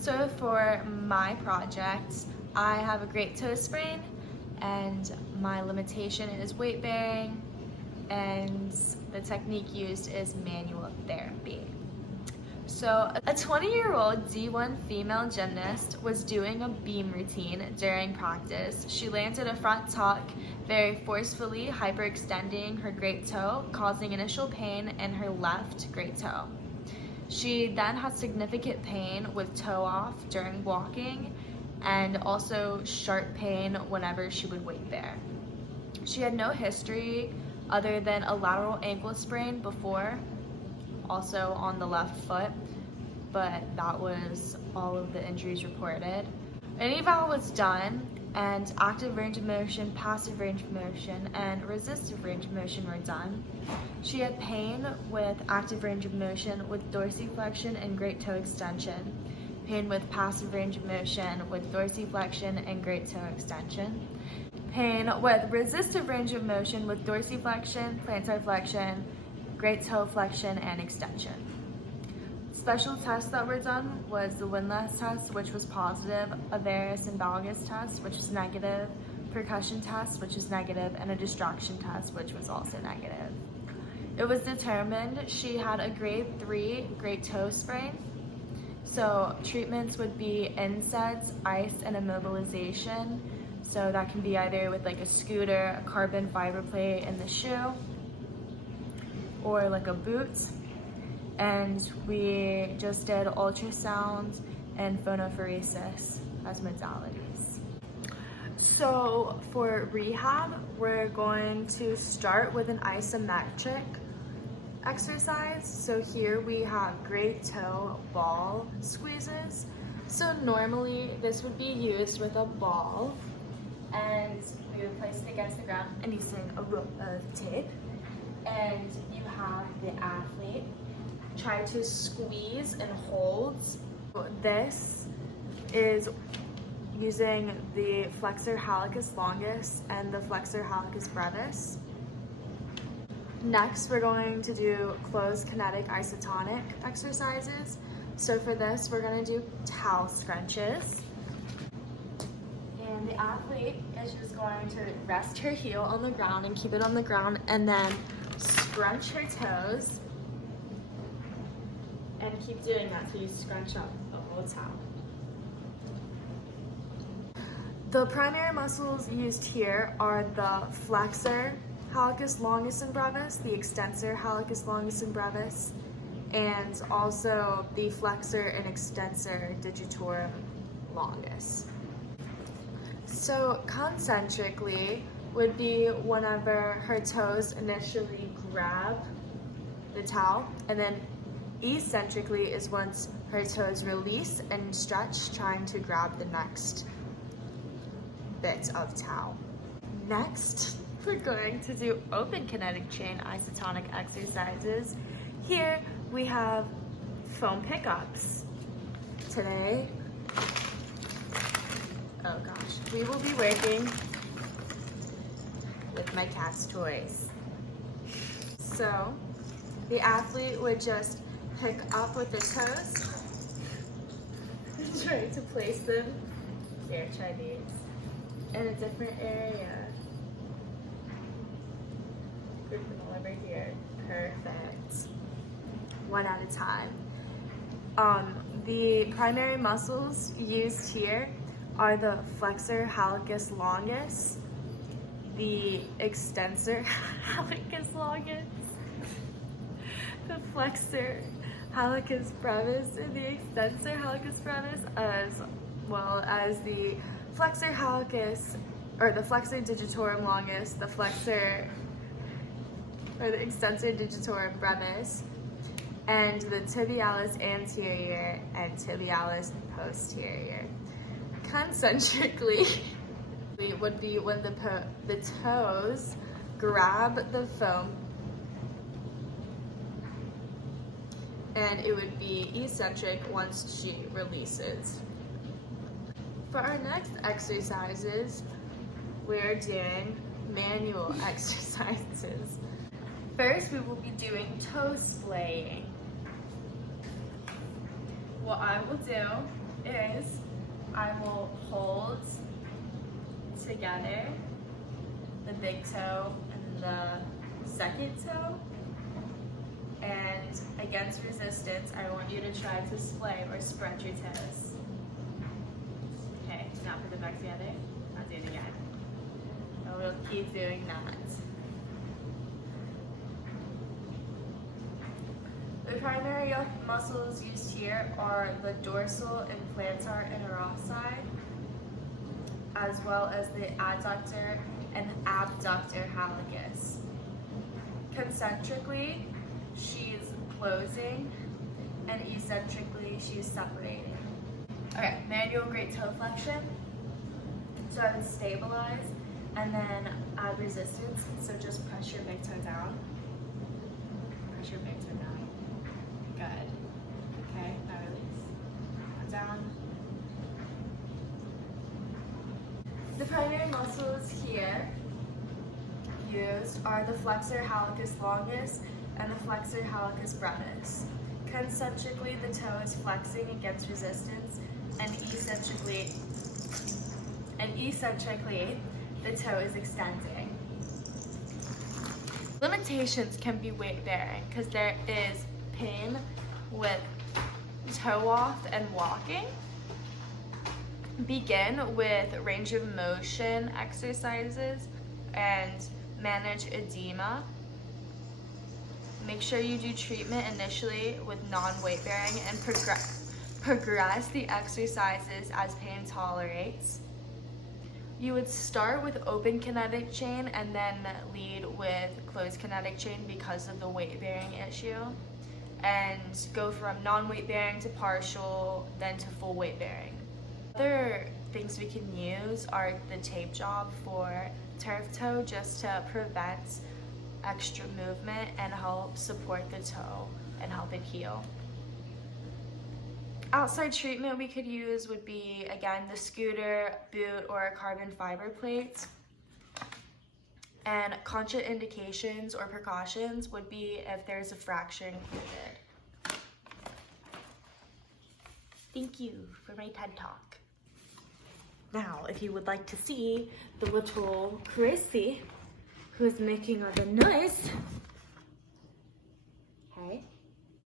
So for my project, I have a great toe sprain and my limitation is weight bearing and the technique used is manual therapy. So a 20-year-old D1 female gymnast was doing a beam routine during practice. She landed a front tuck, very forcefully hyperextending her great toe, causing initial pain in her left great toe. She then had significant pain with toe off during walking and also sharp pain whenever she would weight bear. She had no history other than a lateral ankle sprain before, also on the left foot, but that was all of the injuries reported. An eval was done and active range of motion, passive range of motion, and resistive range of motion were done. She had pain with active range of motion with dorsiflexion and great toe extension, pain with passive range of motion with dorsiflexion and great toe extension, pain with resistive range of motion with dorsiflexion, plantar flexion, great toe flexion, and extension. Special tests that were done was the windlass test, which was positive, a varus and valgus test, which was negative, percussion test, which was negative, and a distraction test, which was also negative. It was determined she had a grade 3 great toe sprain. So treatments would be NSAIDs, ice, and immobilization. So that can be either with like a scooter, a carbon fiber plate in the shoe, or like a boot. And we just did ultrasound and phonophoresis as modalities. So for rehab, we're going to start with an isometric exercise. So here we have great toe ball squeezes. So normally this would be used with a ball and we would place it against the ground and using a rope of tape. And you have the athlete try to squeeze and hold. This is using the flexor hallucis longus and the flexor hallucis brevis. Next, we're going to do closed kinetic isotonic exercises. So for this, we're going to do towel scrunches. And the athlete is just going to rest her heel on the ground and keep it on the ground and then scrunch her toes. And keep doing that till you scrunch up the whole towel. The primary muscles used here are the flexor hallucis longus and brevis, the extensor hallucis longus and brevis, and also the flexor and extensor digitorum longus. So concentrically would be whenever her toes initially grab the towel, and then eccentrically is once her toes release and stretch, trying to grab the next bit of towel. Next, we're going to do open kinetic chain isotonic exercises. Here we have foam pickups. Today, oh gosh, we will be working with my cat's toys. So the athlete would just pick up with their toes, try to place them, here, try these, in a different area. Group them all over here, perfect. One at a time. The primary muscles used here are the flexor hallucis longus, the extensor hallucis longus, the flexor hallucis brevis, and the extensor hallucis brevis, as well as the flexor hallucis, or the flexor digitorum longus, the flexor, or the extensor digitorum brevis, and the tibialis anterior and tibialis posterior. Concentrically, it would be when the toes grab the foam, and it would be eccentric once she releases. For our next exercises, we're doing manual exercises. First, we will be doing toe splaying. What I will do is I will hold together the big toe and the second toe, and against resistance, I want you to try to splay or spread your toes. Okay, now put them back together. I'll do it again. And we'll keep doing that. The primary muscles used here are the dorsal and plantar interossei, as well as the adductor and abductor hallucis. Concentrically, she's closing, and eccentrically, she's separating. Okay, manual great toe flexion. So I would stabilize and then add resistance. So just press your big toe down. Press your big toe down. Good. Okay, now release. Down. The primary muscles here used are the flexor hallucis longus and the flexor hallucis brevis. Concentrically, the toe is flexing against resistance, and eccentrically, the toe is extending. Limitations can be weight bearing because there is pain with toe off and walking. Begin with range of motion exercises and manage edema. Make sure you do treatment initially with non-weight bearing and progress the exercises as pain tolerates. You would start with open kinetic chain and then lead with closed kinetic chain because of the weight bearing issue, and go from non-weight bearing to partial, then to full weight bearing. Other things we can use are the tape job for turf toe, just to prevent extra movement and help support the toe and help it heal. Outside treatment we could use would be, again, the scooter, boot, or carbon fiber plates. And contraindications or precautions would be if there's a fracture included. Thank you for my TED Talk. Now, if you would like to see the little Chrissy who's making all the noise,